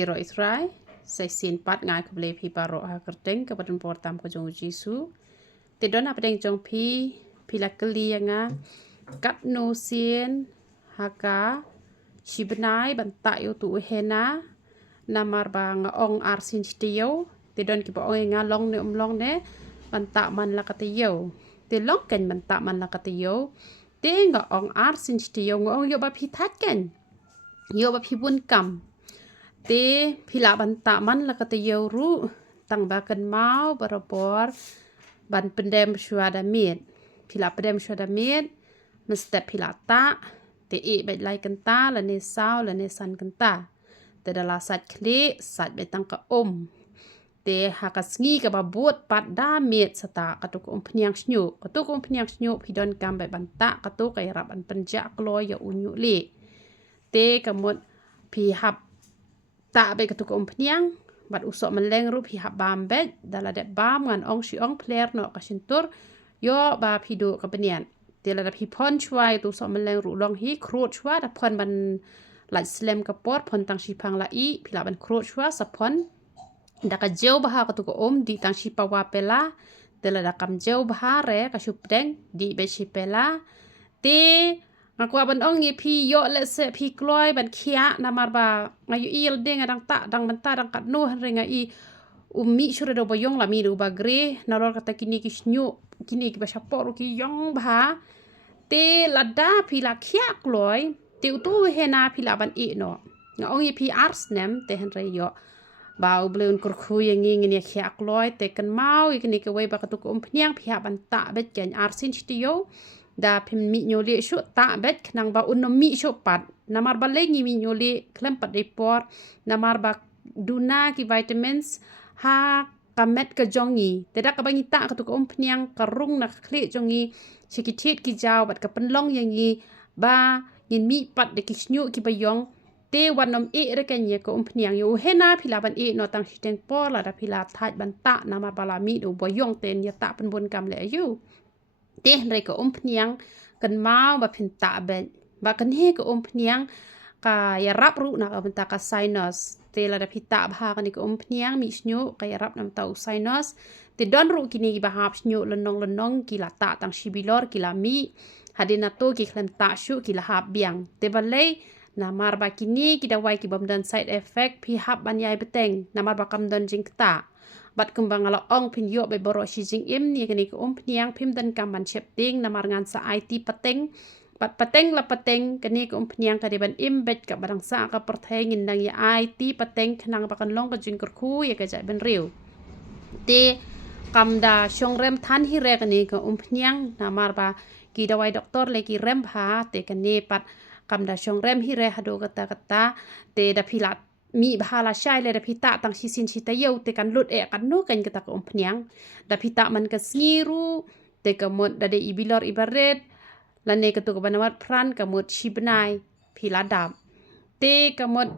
iro Israel sai sin pat ngai kable phi paro ha kerteng ke padun portam ko jong jisu te don apa deng jong phi la kli nga kat no sien haka shibnai banta yo tu hena namar ba nga ong arsin taiew te don ki ba ong nga long ne banta man la ka taiew te long ken banta man la ka taiew te nga ong arsin taiew nga ong yo ba phi that ken yo ba phi bun kam te pila banta man la ka taiew ru tang ba kan mau barapor ban pendem syuada mit pila pendem syuada mit mesti pila ta te baik lai kenta la ne sao la ne san kenta te dala sat kli sat betang ka te hakas ngi ka babut pat da mit sata katuk pniang snyu katuk pniang snyu pyndonKam bai banta katuk ai rap an pynjah kloy ya niuhlieh te kamut pi hap ta bai katuk pniang bat usok meleng ru pi hap bam bet dala det bam ngan ong si ong player no kasintur yo ba pidu ka penian te la da pi pon chwai tu sok meleng ru long hi krut chwa da pon ban lai slem ka pot pon tang sipang la i pila ban krut chwa sa pon da ka jeu baha ka tu ko di tang sipa wa pela te la da kam jeu baha re ka supdeng di be sipela te ngaku ban ong ngi pi yo le se pi kloy ban khia namar ba ngayu il deng adang ta dang banta dang kat no renga i umi shure do boyong la mi do bagre naror kata kini ki snyu kini ki ba sapor ki yong baha te lada pi la khia kloy te utu hena pi la ban i no nga ong i pi ars nem te hen re yo bau bleun kurkhu yang ngi khia kloy te kan mau i kini ke wei ba ka tu pniang pi ha ban ta bet ken arsin stio da pim mi niuhlieh shu ta bet knang ba mi shu pat namar ba le ngi mi niuhlieh klem pat report namar ba duna ki vitamins ha kamet ka jongi te da ka bangi ta ka tu pniang karung na khle jongi sikithit ki jaw bat ka penlong yang ngi ba ngin mi pat de ki snyu ki bayong te wanom e re ken ye ko pniang yo hena phila ban e no tang siteng por la da phila thaj ban ta namar bala mi do boyong ten ya ta pyndonKam le yu te re ko pniang kan mau ba phin ta ben ba kan he ko pniang ka ya rap ru na ka benta ka sinus te la da phita bha ka ni ko pniang mi snyu ka ya rap nam tau sinus te don ru kini ba hap snyu lenong ki la ta tang shibilor ki la mi hadina to ki klem ta shu ki la hap biang te balai namar ba kini ki da wai ki bam dan side effect pi hap ban yai beteng namar ba kam don jing ta bat kembang ala ong pin yo be boro shi jing im ni kini ko pniang pyndonKam ban chep ting namar ngan sa IT pateng pat pateng la pateng kini ko pniang ka de ban im bet ka barang sa ka pertheng indang ya IT pateng khnang ba kan long ka jing kur khu ya ka jai ben riu te kam da shong rem than hi re kini ko pniang namar ba ki da wai doktor le ki rem bha te kini pat kam da shong rem hi re hado kata te da philat mi bahala shai le da phita tang si sin si taiew te kan lut e kan no kan kata ko pniang da phita man ka sniru te kamot da de ibilor ibaret la ne katu ko banawat pran kamot shibnai phila dam te kamot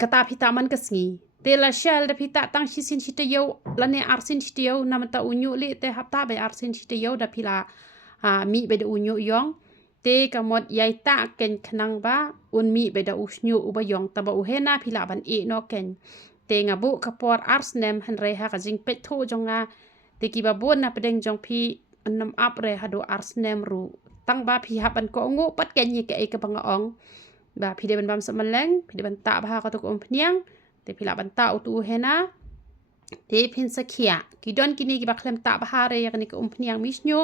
kata phita man ka sngi te la shal da phita tang si sin si taiew la ne arsin si taiew namata unyu le te hapta be arsin si taiew da phila mi be de unyu yong te kamot yai ta ken khnang ba mi be da usnyu ubayong taba uhena phila ban e no ken te ngabu kapor ars nem han re ha ka jing pet tho jonga te ki ba bon na pedeng jong phi nam ap re ha do ars nem ru tang ba phi ha ban ko ngo pat ken ye ke ka bang ong ba phi de ban bam sa maleng phi de ban ta ba ka to ko pniang te phila ban ta utu hena te phin sa khia ki don kini ki ba klem ta ba ha re ya ni ko pniang misnyo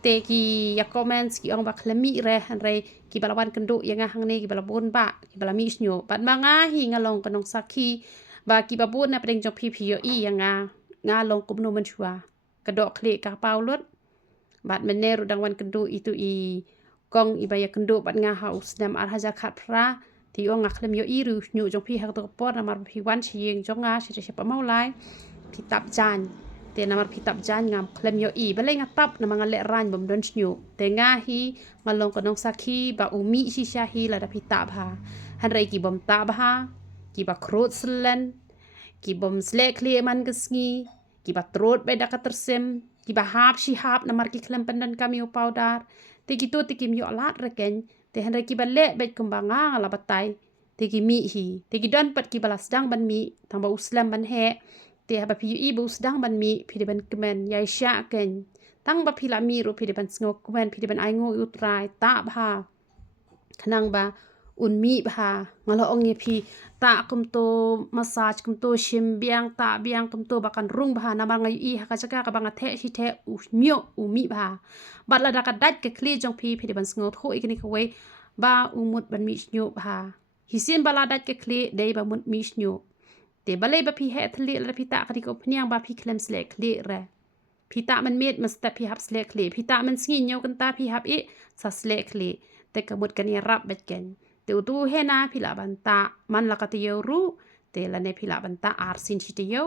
te ki ya comments ki ong ba klemi re han re ki balawan kendo yang hang ne ki balabon ba ki balami snyo bat manga hi ngalong kanong sakhi ba ki babon na pedeng jong phi yo i yang nga long kum no man chua kadok khle ka paulot bat meneru dang wan kendo itu i kong i ba ya kendo bat nga haus nam ar haja khat pra ti ong klem yo i ru snyo jong phi ha to por na mar phi wan chi yeng jong nga shi se pa mau lai phi tap jan te namar pitap jan ngam klem yo i balai ngatap na mga le ran bom don snyu te nga hi ngalong kanong sakhi ba umi si sha hi la da pitap ha han rei ki bom ta ba ki ba krot slen ki bom sle kle man gesngi ki ba trot be da ka tersem ki ba hap si hap namar ki klem pyndonKam yo powder te ki to te kim yo lat reken te han rei ki ba le be kumbanga la batai tegi mi hi tegi don pat ki balas dang ban mi tang ba uslam ban he te ba pi i bu sedang ban mi pi de ban kemen yai sya ken tang ba pi la mi ru pi de ban ngok kemen pi de ban ai ngo utrai ta ba khnang ba un mi ba ngalo ong ye pi ta kum to massage kum to shim biang ta biang kum to bakan rung ba na ba ngai i ha ka chaka ka ba nga the hi the u myo u mi ba bat la da ka dat ke kli jong pi de ban ngo tho ikni ko we ba u mut ban mi nyo ba hi sin bala dat ke kli de ba mut mi nyo te balai ba pi he thli la pi ta ka di ko phniang ba pi klem sle kli re pi ta man met mas ta pi hap sle kli pi ta man sngi nyo kan ta pi hap i sa sle kli te ka mut kan ya rap bet ken te tu hena pi la ban ta man la ka te yo ru te la ne pi la ban ta ar sin chi te yo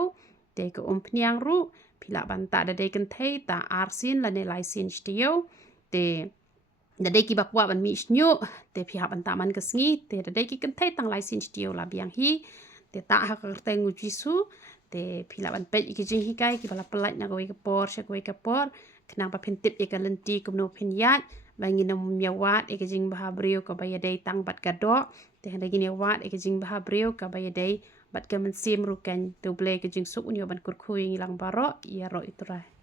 te ko phniang ru pi la ban ta da de kan thei ta ar sin la ne lai sin chi te yo te da de ki ba kwa ban mi nyo te pi hap ban ta man ka sngi te da de ki kan thei tang lai sin chi te yo la biang hi te ta ha ka te ngu jisu te pila ban pe ki jing hikai ki bala pelat na goi ka por sha goi ka por knang pa phin tip e ka lenti kum no phin yat ba ngi na myawat e ka jing ba brio ka ba yadai tang bat ka do te ha gi ne wat e ka jing ba brio ka ba yadai bat ka man sim ru kan tu ble ka jing su unyo ban kur khui ngilang baro ya ro itrai